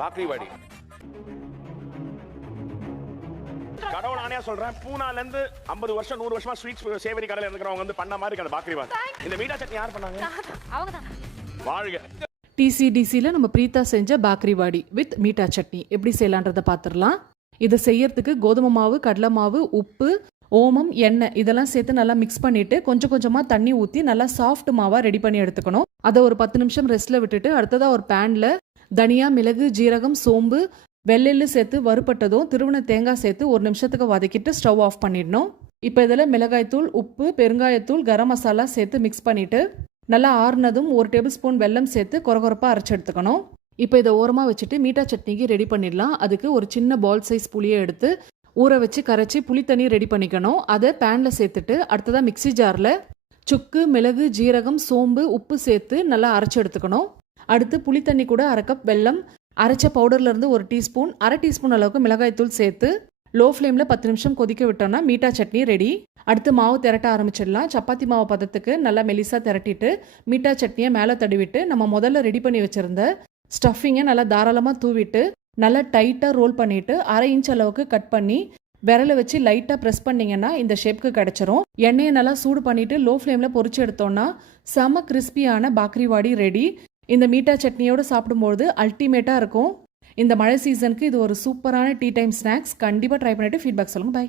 பாக்ரிவாடி. கடவுள் ஆணையா சொல்றேன், பூனால இருந்து 50 வருஷம் 100 வருஷமா ஸ்வீட்ஸ் சேவரி கடையில இருக்கிறவங்க வந்து பண்ண மாதிரி அந்த பாக்ரிவாடி. இந்த மீட்டா சட்னி யார் பண்ணாங்க? அவங்க தான். வாழ்க. டிசிடிசியில் நம்ம பிரீத்தா செஞ்ச பாக்ரிவாடி வித் மீட்டா சட்னி எப்படி செய்யலான்றதை பார்த்துடலாம். இதை செய்யறதுக்கு கோதுமை மாவு, கடலை மாவு, உப்பு, ஓமம், எண்ணெய் இதெல்லாம் சேர்த்து நல்லா மிக்ஸ் பண்ணிட்டு கொஞ்சம் கொஞ்சமாக தண்ணி ஊற்றி நல்லா சாஃப்ட் மாவாக ரெடி பண்ணி எடுத்துக்கணும். அதை ஒரு 10 நிமிஷம் ரெஸ்ட்டில் விட்டுட்டு அடுத்ததாக ஒரு பேனில் தனியா, மிளகு, ஜீரகம், சோம்பு, வெள்ளெள்ளு சேர்த்து வறுப்பட்டதும் திருவண்ண தேங்காய் சேர்த்து 1 நிமிஷத்துக்கு வதக்கிட்டு ஸ்டவ் ஆஃப் பண்ணிடணும். இப்போ இதில் மிளகாய்த்தூள், உப்பு, பெருங்காயத்தூள், கரம் மசாலா சேர்த்து மிக்ஸ் பண்ணிவிட்டு நல்லா ஆறுனதும் 1 டேபிள் ஸ்பூன் வெல்லம் சேர்த்து கொரகொரப்பாக அரைச்சி எடுத்துக்கணும். இப்போ இதை ஓரமாக வச்சுட்டு மீட்டா சட்னிக்கு ரெடி பண்ணிடலாம். அதுக்கு ஒரு சின்ன பால் சைஸ் புளியை எடுத்து ஊற வச்சு கரைச்சி புளி தண்ணி ரெடி பண்ணிக்கணும். அதை பேனில் சேர்த்துட்டு அடுத்ததாக மிக்சி ஜாரில் சுக்கு, மிளகு, ஜீரகம், சோம்பு, உப்பு சேர்த்து நல்லா அரைச்சி எடுத்துக்கணும். அடுத்து புளி தண்ணி கூட 1/2 கப் வெல்லம், அரைச்ச பவுடர்லேருந்து 1 டீஸ்பூன், 1/2 டீஸ்பூன் அளவுக்கு மிளகாய்த்தூள் சேர்த்து லோ ஃப்ளேமில் 10 நிமிஷம் கொதிக்க விட்டோம்னா மீட்டா சட்னி ரெடி. அடுத்து மாவு திரட்ட ஆரம்பிச்சிடலாம். சப்பாத்தி மாவு பதத்துக்கு நல்லா மெலிசாக திரட்டிட்டு மீட்டா சட்னியை மேலே தடவிட்டு நம்ம முதல்ல ரெடி பண்ணி வச்சுருந்த ஸ்டஃபிங்கை நல்லா தாராளமாக தூவிட்டு நல்லா டைட்டாக ரோல் பண்ணிவிட்டு 1/2 இன்ச் அளவுக்கு கட் பண்ணி விரலை வச்சு லைட்டாக ப்ரெஸ் பண்ணிங்கன்னா இந்த ஷேப்க்கு கிடச்சிரும். எண்ணெயை நல்லா சூடு பண்ணிவிட்டு லோ ஃப்ளேமில் பொரிச்சு எடுத்தோன்னா செம கிறிஸ்பியான பாக்ரிவாடி ரெடி. இந்த மீட்டா சட்னியோடு சாப்பிடும்போது அல்டிமேட்டாக இருக்கும். இந்த மழை சீசனுக்கு இது ஒரு சூப்பரான டீ டைம் ஸ்நாக்ஸ். கண்டிப்பாக ட்ரை பண்ணிவிட்டு ஃபீட்பேக் சொல்லுங்கள். பை.